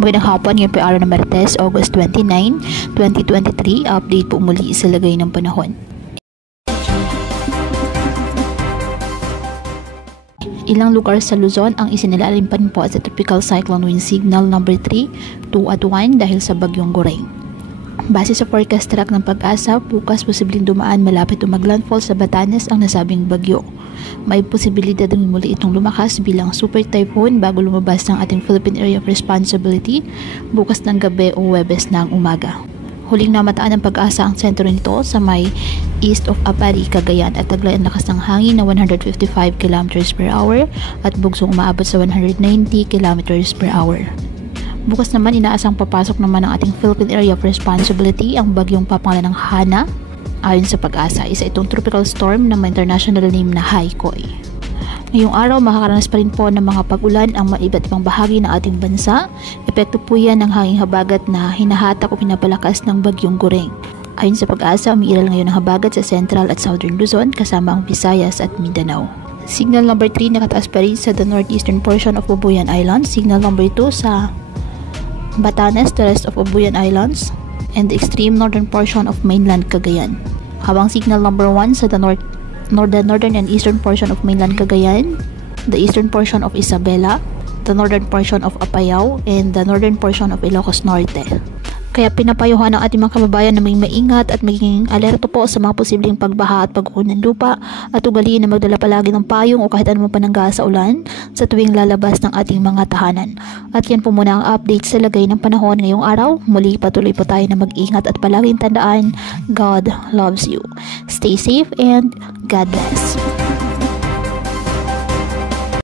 Magandang hapon, ngayon po ay araw ng Martes, August 29, 2023. Update po muli sa lagay ng panahon. Ilang lugar sa Luzon ang isinilalim pa rin po sa tropical cyclone wind signal number 3, 2 at 1 dahil sa bagyong Goreng. Base sa forecast track ng Pag-asa, bukas posibleng dumaan malapit o maglandfall sa Batanes ang nasabing bagyo. May posibilidad ng muli itong lumakas bilang super typhoon bago lumabas ng ating Philippine Area of Responsibility bukas ng gabi o Huwebes ng umaga. Huling namataan ng Pag-asa ang sentro nito sa may east of Apari, Cagayan at taglay ang lakas ng hangin na 155 km per hour at bugsong umaabot sa 190 km per hour. Bukas naman inaasang papasok naman ng ating Philippine Area of Responsibility ang bagyong papangalan ng Hana. Ayon sa Pag-asa, isa itong tropical storm na may international name na Haikoi. Ngayong araw, makakaranas pa rin po ng mga pag-ulan ang iba't ibang bahagi ng ating bansa. Epekto po yan ng hanging habagat na hinahatak o pinapalakas ng bagyong Goreng. Ayon sa Pag-asa, umiiral ngayon ang habagat sa Central at Southern Luzon kasama ang Visayas at Mindanao. Signal number 3 nakataas pa rin sa the northeastern portion of Babuyan Islands. Signal number 2 sa Batanes, the rest of Babuyan Islands, and the extreme northern portion of mainland Cagayan. Habang signal number 1 sa the northern and eastern portion of mainland Cagayan, the eastern portion of Isabela, the northern portion of Apayao, and the northern portion of Ilocos Norte. Kaya pinapayuhan ng ating mga kababayan na may maingat at maging alerto po sa mga posibleng pagbaha at pag-uho ng lupa at ugaliin na magdala palagi ng payong o kahit anumang panangga sa ulan sa tuwing lalabas ng ating mga tahanan. At yan po muna ang update sa lagay ng panahon ngayong araw. Muli patuloy po tayo na mag-ingat at palaging tandaan, God loves you. Stay safe and God bless.